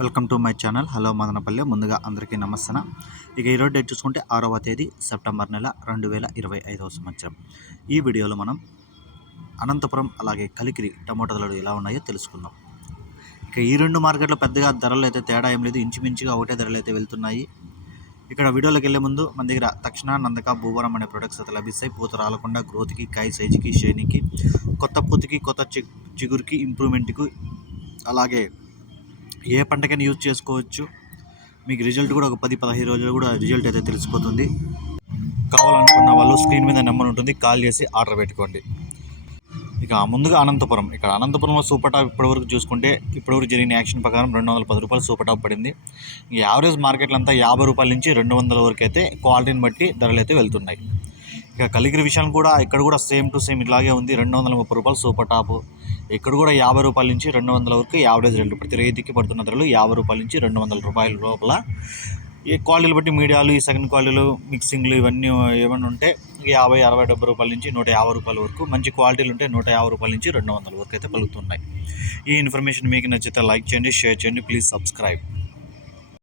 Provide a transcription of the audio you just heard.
Welcome to my channel. Hello Madanapalle. ముందుగా అందరికీ నమస్తన. ఇక ఈరోజు డేట్ చూసుకుంటే ఆరవ తేదీ సెప్టెంబర్ నెల రెండు వేల ఇరవై ఐదవ సంవత్సరం. ఈ వీడియోలో మనం అనంతపురం అలాగే కలికిరి టమోటా ధరలు ఎలా ఉన్నాయో తెలుసుకుందాం. ఇక ఈ రెండు మార్కెట్లో పెద్దగా ధరలు అయితే తేడా ఏం లేదు. ఇంచుమించుగా ఒకటే ధరలు అయితే వెళ్తున్నాయి. ఇక్కడ వీడియోలోకి వెళ్ళే ముందు మన దగ్గర తక్షణ నందక భూవరం అనే ప్రొడక్ట్స్ అయితే లభిస్తాయి. పూత రాలకుండా గ్రోత్కి కాయ సైజుకి శ్రేణికి కొత్త పూతకి కొత్త చి చిగురికి ఇంప్రూవ్మెంట్కి అలాగే ఏ పంటకైనా యూజ్ చేసుకోవచ్చు. మీకు రిజల్ట్ కూడా ఒక పది పదహైదు రోజులు కూడా రిజల్ట్ అయితే తెలిసిపోతుంది. కావాలనుకున్న వాళ్ళు స్క్రీన్ మీద నెంబర్ ఉంటుంది. కాల్ చేసి ఆర్డర్ పెట్టుకోండి. ఇక ముందుగా అనంతపురం. ఇక్కడ అనంతపురంలో సూపర్ టాప్ ఇప్పటివరకు చూసుకుంటే ఇప్పటివరకు జరిగిన యాక్షన్ ప్రకారం రెండు వందల పది రూపాయలు సూపర్ టాప్ పడింది. ఇంకా యావరేజ్ మార్కెట్లంతా యాభై రూపాయల నుంచి రెండు వందల వరకు అయితే క్వాలిటీని బట్టి ధరలు అయితే వెళ్తున్నాయి. ఇక కలిగిరి విషయం కూడా ఇక్కడ కూడా సేమ్ టు సేమ్ ఇలాగే ఉంది. రెండు వందల ముప్పై రూపాయలు సూపర్ టాప్ ఇక్కడ కూడా యాభై రూపాయల నుంచి రెండు వందల వరకు యావరేజ్ రేట్లు ప్రతి రైతుకి పడుతున్న ధరలు యాభై రూపాయల నుంచి రెండు వందల రూపాయల లోపల. ఈ క్వాలిటీలు బట్టి మీడియాలు ఈ సెకండ్ క్వాలిటీలు మిక్సింగ్లు ఇవన్నీ ఏమైనా ఉంటే యాభై అరవై డెబ్బై రూపాయల నుంచి నూట యాభై రూపాయల వరకు మంచి క్వాలిటీలు ఉంటే నూట యాభై రూపాయల నుంచి రెండు వందల వరకు అయితే పలుకుతున్నాయి. ఈ ఇన్ఫర్మేషన్ మీకు నచ్చితే లైక్ చేయండి షేర్ చేయండి ప్లీజ్ సబ్స్క్రైబ్